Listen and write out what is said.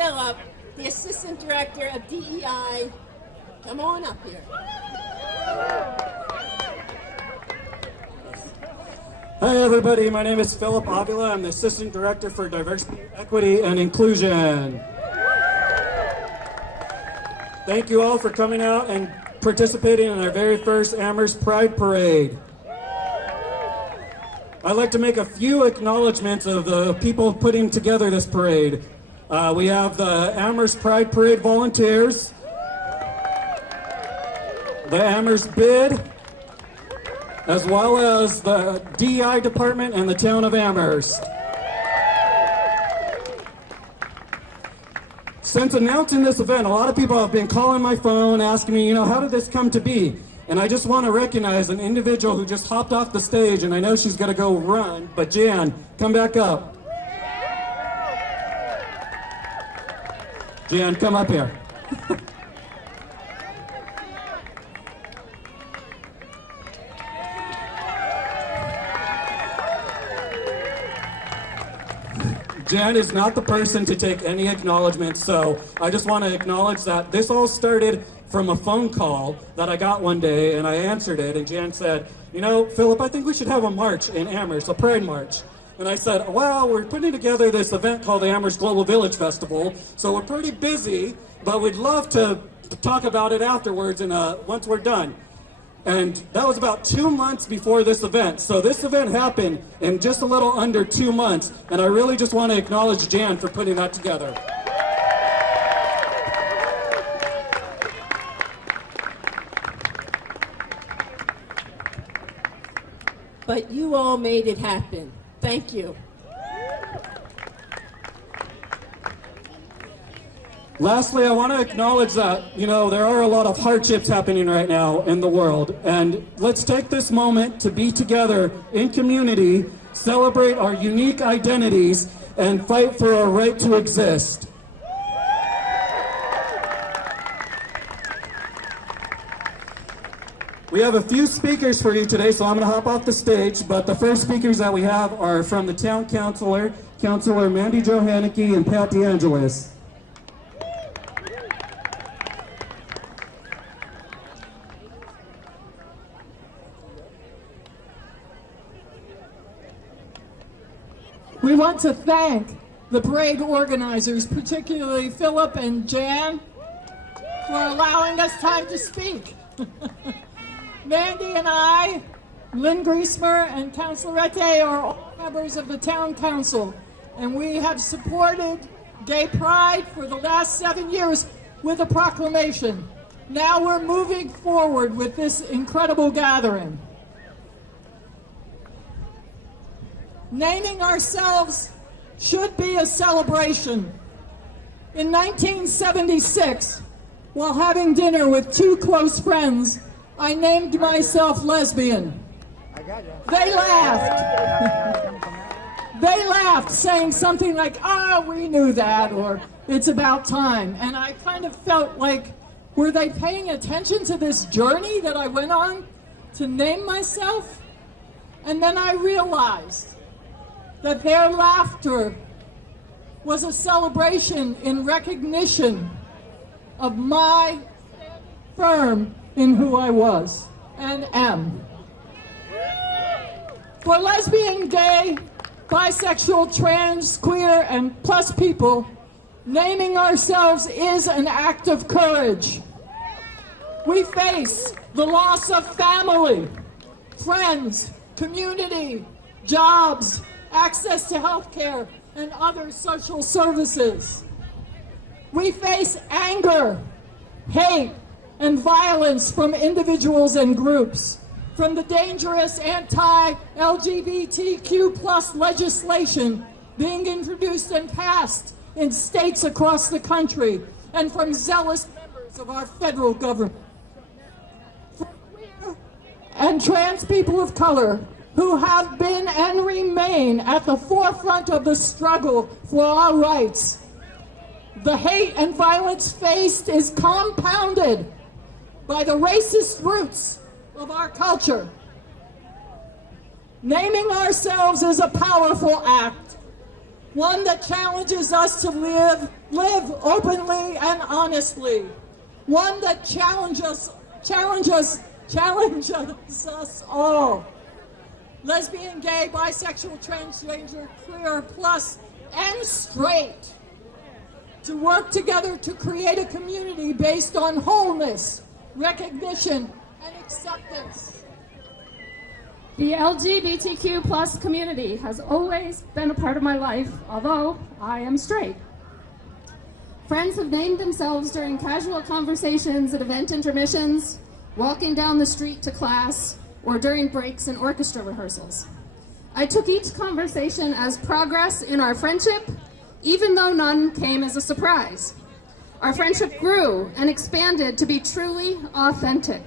Phillip, the Assistant Director of DEI. Come on up here. Hi everybody, my name is Philip Avila. I'm the Assistant Director for Diversity, Equity, and Inclusion. Thank you all for coming out and participating in our very first Amherst Pride Parade. I'd like to make a few acknowledgments of the people putting together this parade. We have the Amherst Pride Parade volunteers, the Amherst Bid, as well as the DEI department and the town of Amherst. Since announcing this event, a lot of people have been calling my phone asking me, how did this come to be? And I just want to recognize an individual who just hopped off the stage, and I know she's going to go run, but Jan, come back up. Jan, come up here. Jan is not the person to take any acknowledgement, so I just want to acknowledge that this all started from a phone call that I got one day, and I answered it, and Jan said, Philip, I think we should have a march in Amherst, a Pride March. And I said, well, we're putting together this event called the Amherst Global Village Festival, so we're pretty busy, but we'd love to talk about it afterwards and once we're done. And that was about 2 months before this event. So this event happened in just a little under 2 months, and I really just want to acknowledge Jan for putting that together. But you all made it happen. Thank you. Lastly, I want to acknowledge that, there are a lot of hardships happening right now in the world. And let's take this moment to be together in community, celebrate our unique identities, and fight for our right to exist. We have a few speakers for you today, so I'm going to hop off the stage. But the first speakers that we have are from the town councilor, Councilor Mandy Jo Haneke and Pat DeAngelis. We want to thank the parade organizers, particularly Philip and Jan, for allowing us time to speak. Mandy and I, Lynn Griesmer and Councilorette are all members of the town council, and we have supported gay pride for the last 7 years with a proclamation. Now we're moving forward with this incredible gathering. Naming ourselves should be a celebration. In 1976, while having dinner with 2 close friends, I named myself lesbian. They laughed. They laughed, saying something like, we knew that, or it's about time. And I kind of felt like, were they paying attention to this journey that I went on to name myself? And then I realized that their laughter was a celebration in recognition of my firm in who I was and am. For lesbian, gay, bisexual, trans, queer, and plus people, naming ourselves is an act of courage. We face the loss of family, friends, community, jobs, access to health care, and other social services. We face anger, hate, and violence from individuals and groups, from the dangerous anti-LGBTQ+ legislation being introduced and passed in states across the country, and from zealous members of our federal government. For queer and trans people of color who have been and remain at the forefront of the struggle for our rights, the hate and violence faced is compounded by the racist roots of our culture. Naming ourselves is a powerful act, one that challenges us to live live openly and honestly. One that challenges us all. Lesbian, gay, bisexual, transgender, queer, plus, and straight. To work together to create a community based on wholeness, recognition, and acceptance. The LGBTQ plus community has always been a part of my life, although I am straight. Friends have named themselves during casual conversations at event intermissions, walking down the street to class, or during breaks in orchestra rehearsals. I took each conversation as progress in our friendship, even though none came as a surprise. Our friendship grew and expanded to be truly authentic.